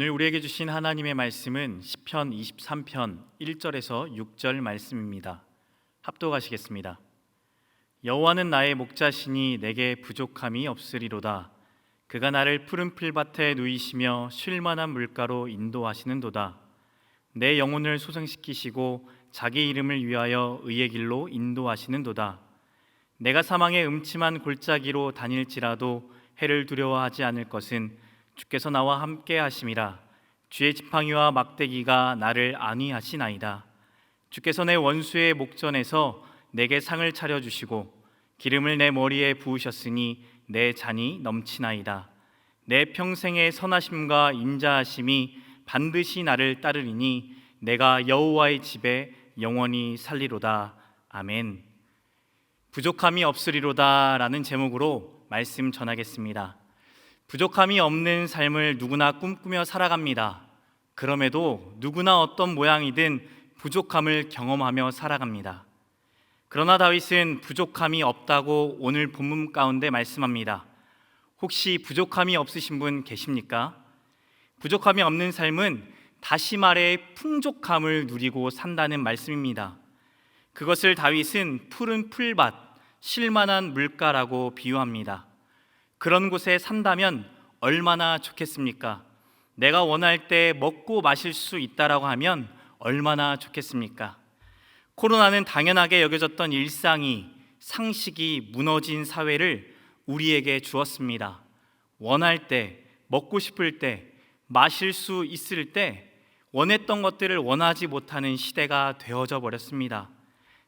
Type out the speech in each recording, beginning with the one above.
오늘 우리에게 주신 하나님의 말씀은 시편 23편 1절에서 6절 말씀입니다. 합독하시겠습니다. 여호와는 나의 목자시니 내게 부족함이 없으리로다. 그가 나를 푸른 풀밭에 누이시며 쉴 만한 물가로 인도하시는도다. 내 영혼을 소생시키시고 자기 이름을 위하여 의의 길로 인도하시는도다. 내가 사망의 음침한 골짜기로 다닐지라도 해를 두려워하지 않을 것은 주께서 나와 함께 하심이라. 주의 지팡이와 막대기가 나를 안위하시나이다. 주께서 내 원수의 목전에서 내게 상을 차려주시고 기름을 내 머리에 부으셨으니 내 잔이 넘치나이다. 내 평생의 선하심과 인자하심이 반드시 나를 따르리니 내가 여호와의 집에 영원히 살리로다. 아멘. 부족함이 없으리로다 라는 제목으로 말씀 전하겠습니다. 부족함이 없는 삶을 누구나 꿈꾸며 살아갑니다. 그럼에도 누구나 어떤 모양이든 부족함을 경험하며 살아갑니다. 그러나 다윗은 부족함이 없다고 오늘 본문 가운데 말씀합니다. 혹시 부족함이 없으신 분 계십니까? 부족함이 없는 삶은 다시 말해 풍족함을 누리고 산다는 말씀입니다. 그것을 다윗은 푸른 풀밭, 쉴만한 물가라고 비유합니다. 그런 곳에 산다면 얼마나 좋겠습니까? 내가 원할 때 먹고 마실 수 있다라고 하면 얼마나 좋겠습니까? 코로나는 당연하게 여겨졌던 일상이, 상식이 무너진 사회를 우리에게 주었습니다. 원할 때, 먹고 싶을 때, 마실 수 있을 때 원했던 것들을 원하지 못하는 시대가 되어져 버렸습니다.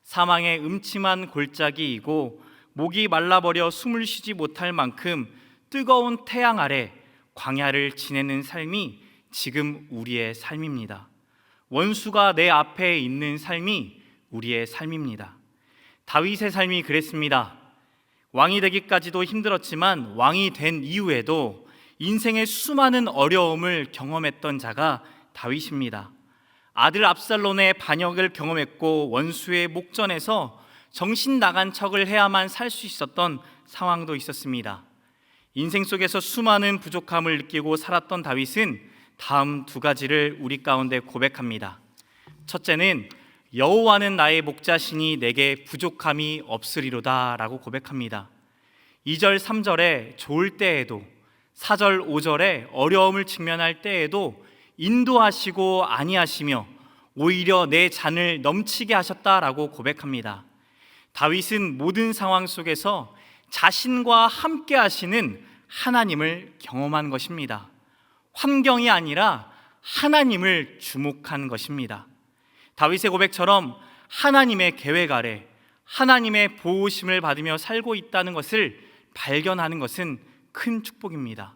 사망의 음침한 골짜기이고 목이 말라버려 숨을 쉬지 못할 만큼 뜨거운 태양 아래 광야를 지내는 삶이 지금 우리의 삶입니다. 원수가 내 앞에 있는 삶이 우리의 삶입니다. 다윗의 삶이 그랬습니다. 왕이 되기까지도 힘들었지만 왕이 된 이후에도 인생의 수많은 어려움을 경험했던 자가 다윗입니다. 아들 압살롬의 반역을 경험했고 원수의 목전에서 정신 나간 척을 해야만 살 수 있었던 상황도 있었습니다. 인생 속에서 수많은 부족함을 느끼고 살았던 다윗은 다음 두 가지를 우리 가운데 고백합니다. 첫째는 여호와는 나의 목자시니 내게 부족함이 없으리로다 라고 고백합니다. 2절 3절에 좋을 때에도 4절 5절에 어려움을 직면할 때에도 인도하시고 안위하시며 오히려 내 잔을 넘치게 하셨다라고 고백합니다. 다윗은 모든 상황 속에서 자신과 함께 하시는 하나님을 경험한 것입니다. 환경이 아니라 하나님을 주목한 것입니다. 다윗의 고백처럼 하나님의 계획 아래 하나님의 보호심을 받으며 살고 있다는 것을 발견하는 것은 큰 축복입니다.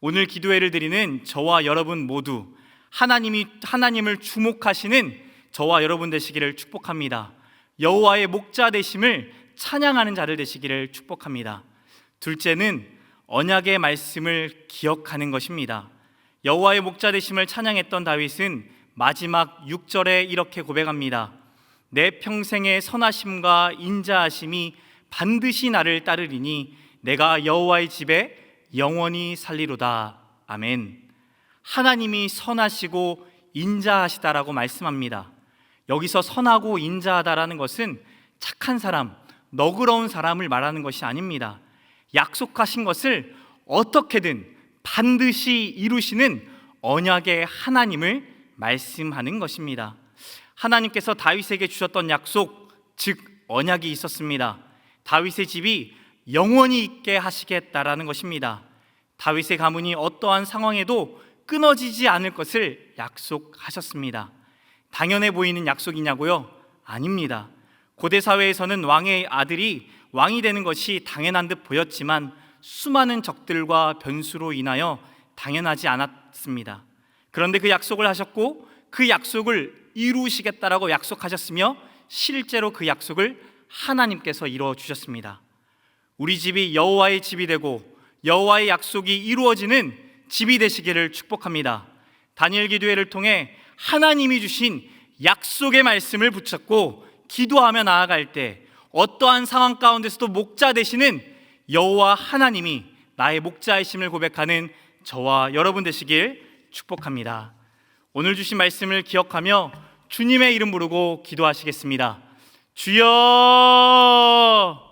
오늘 기도회를 드리는 저와 여러분 모두 하나님을 주목하시는 저와 여러분 되시기를 축복합니다. 여호와의 목자 되심을 찬양하는 자들 되시기를 축복합니다. 둘째는 언약의 말씀을 기억하는 것입니다. 여호와의 목자 되심을 찬양했던 다윗은 마지막 6절에 이렇게 고백합니다. 내 평생의 선하심과 인자하심이 반드시 나를 따르리니 내가 여호와의 집에 영원히 살리로다. 아멘. 하나님이 선하시고 인자하시다라고 말씀합니다. 여기서 선하고 인자하다라는 것은 착한 사람, 너그러운 사람을 말하는 것이 아닙니다. 약속하신 것을 어떻게든 반드시 이루시는 언약의 하나님을 말씀하는 것입니다. 하나님께서 다윗에게 주셨던 약속, 즉 언약이 있었습니다. 다윗의 집이 영원히 있게 하시겠다라는 것입니다. 다윗의 가문이 어떠한 상황에도 끊어지지 않을 것을 약속하셨습니다. 당연해 보이는 약속이냐고요? 아닙니다. 고대 사회에서는 왕의 아들이 왕이 되는 것이 당연한 듯 보였지만 수많은 적들과 변수로 인하여 당연하지 않았습니다. 그런데 그 약속을 하셨고 그 약속을 이루시겠다라고 약속하셨으며 실제로 그 약속을 하나님께서 이루어 주셨습니다. 우리 집이 여호와의 집이 되고 여호와의 약속이 이루어지는 집이 되시기를 축복합니다. 다니엘 기도회를 통해 하나님이 주신 약속의 말씀을 붙잡고 기도하며 나아갈 때 어떠한 상황 가운데서도 목자 되시는 여호와 하나님이 나의 목자이심을 고백하는 저와 여러분 되시길 축복합니다. 오늘 주신 말씀을 기억하며 주님의 이름 부르고 기도하시겠습니다. 주여!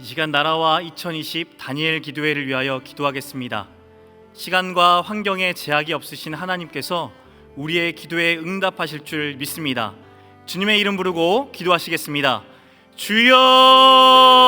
이 시간 나라와 2020 다니엘 기도회를 위하여 기도하겠습니다. 시간과 환경에 제약이 없으신 하나님께서 우리의 기도에 응답하실 줄 믿습니다. 주님의 이름 부르고 기도하시겠습니다. 주여!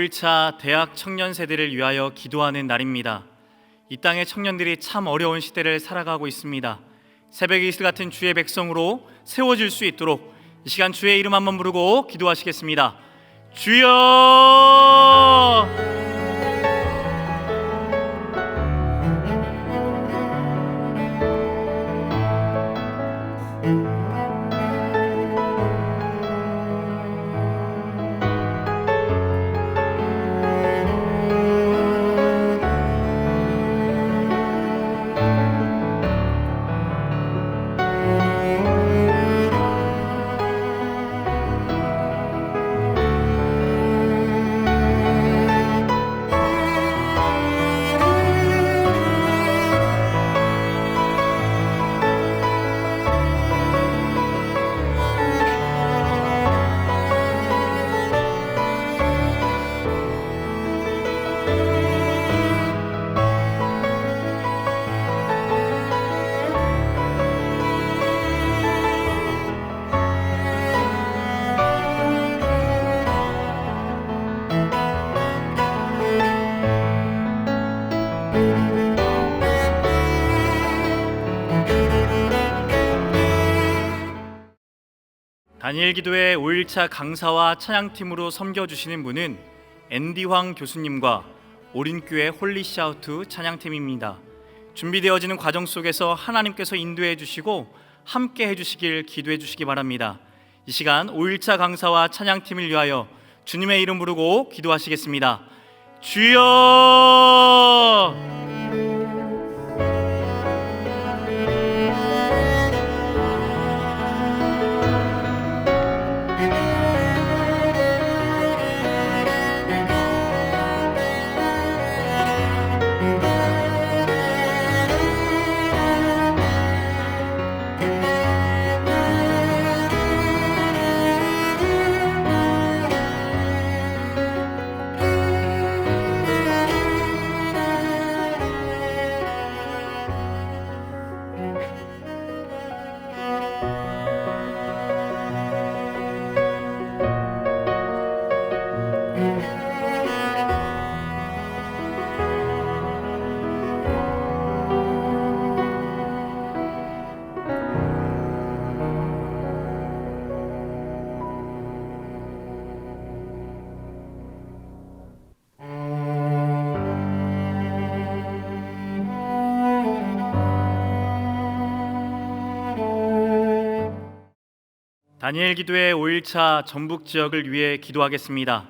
5일차 대학 청년 세대를 위하여 기도하는 날입니다. 이 땅의 청년들이 참 어려운 시대를 살아가고 있습니다. 새벽의 이슬 같은 주의 백성으로 세워질 수 있도록 이 시간 주의 이름 한번 부르고 기도하시겠습니다. 주여! 다니엘 기도회 5일차 강사와 찬양팀으로 섬겨주시는 분은 앤디 황 교수님과 오린교회 홀리샤우트 찬양팀입니다. 준비되어지는 과정 속에서 하나님께서 인도해 주시고 함께 해주시길 기도해 주시기 바랍니다. 이 시간 5일차 강사와 찬양팀을 위하여 주님의 이름 부르고 기도하시겠습니다. 주여! 다니엘 기도회 5일차 전북 지역을 위해 기도하겠습니다.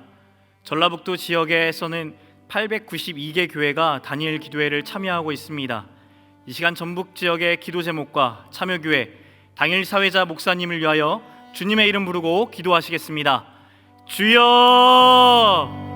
전라북도 지역에서는 892개 교회가 다니엘 기도회를 참여하고 있습니다. 이 시간 전북 지역의 기도 제목과 참여교회, 당일 사회자 목사님을 위하여 주님의 이름 부르고 기도하시겠습니다. 주여!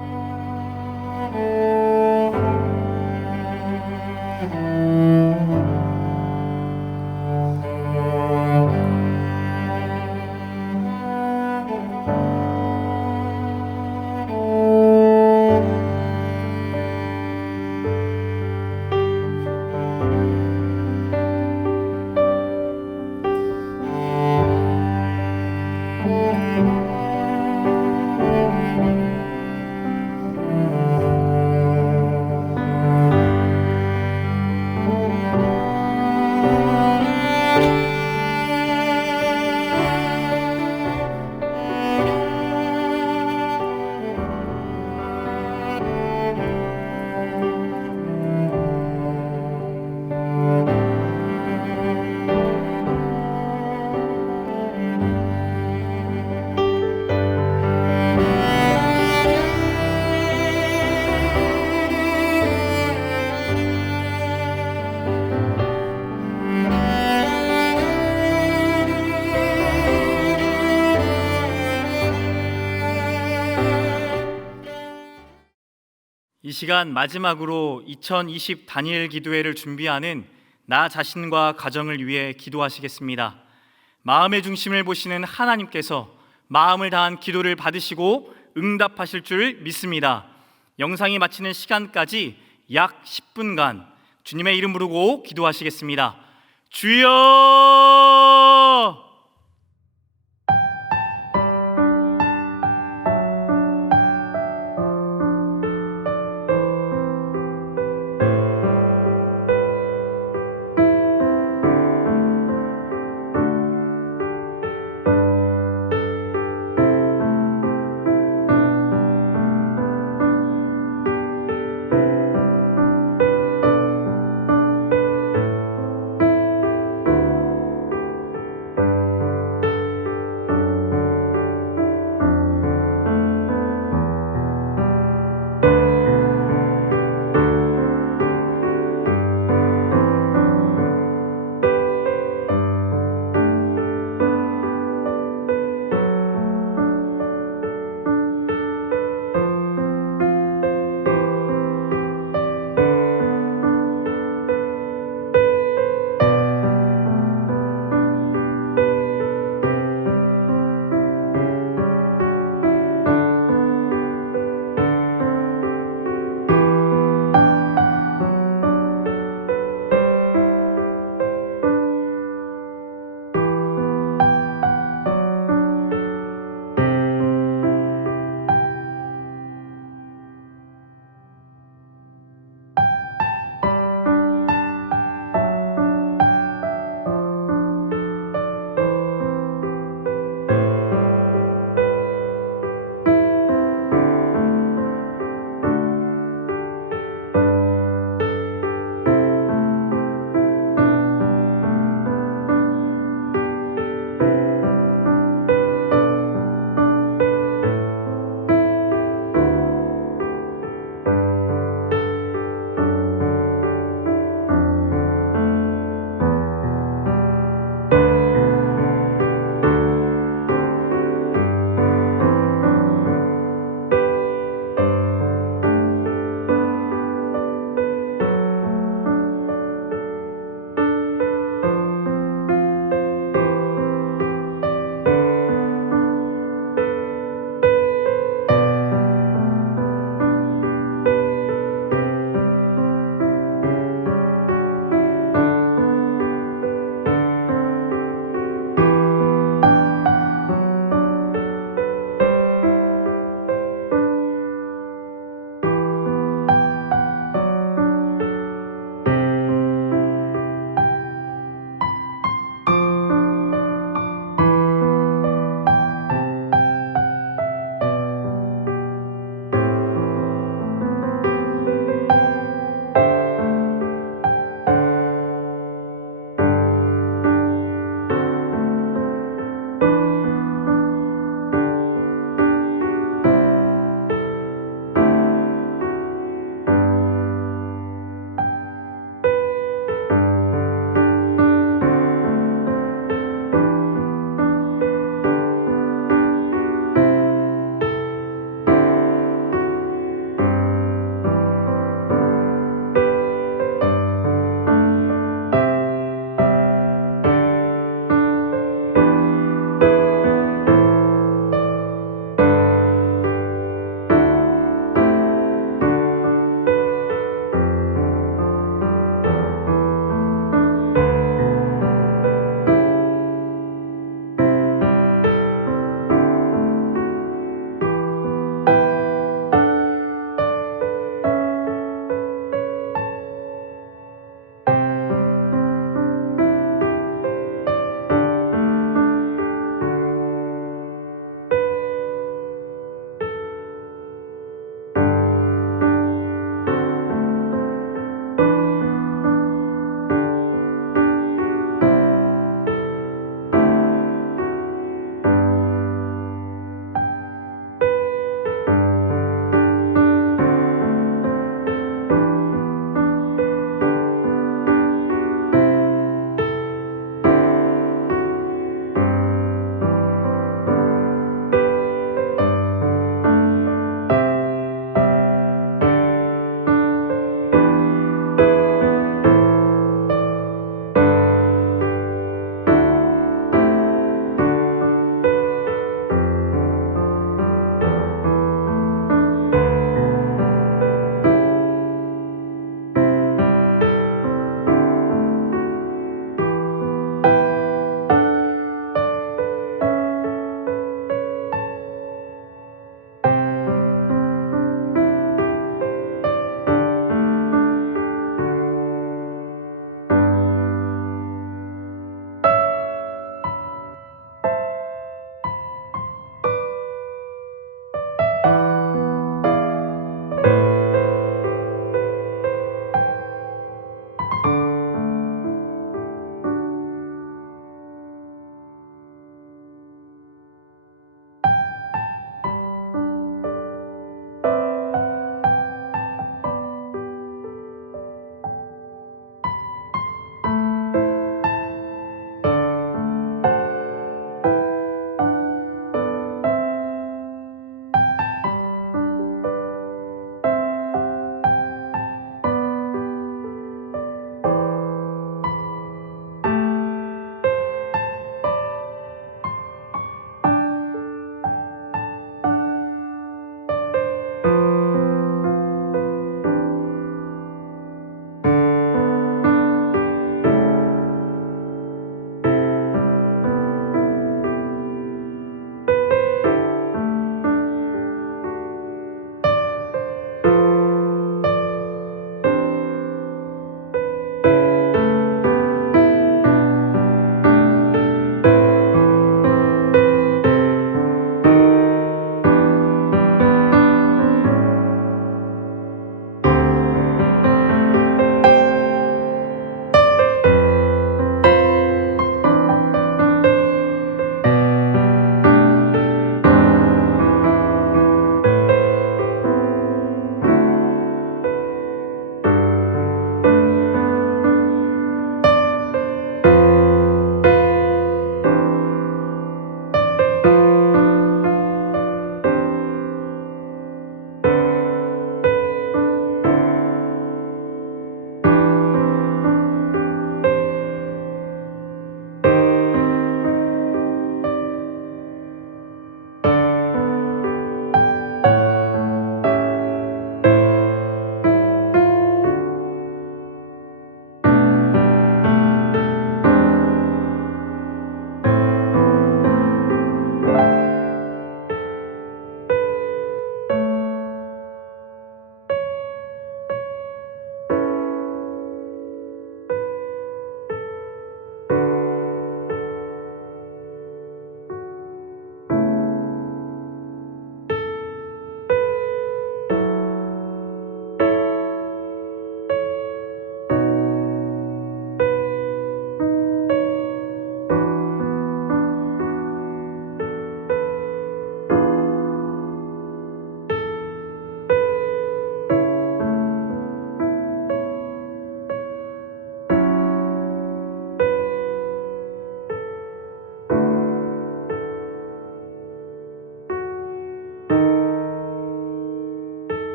이 시간 마지막으로 2020 다니엘 기도회를 준비하는 나 자신과 가정을 위해 기도하시겠습니다. 마음의 중심을 보시는 하나님께서 마음을 다한 기도를 받으시고 응답하실 줄 믿습니다. 영상이 마치는 시간까지 약 10분간 주님의 이름 부르고 기도하시겠습니다. 주여!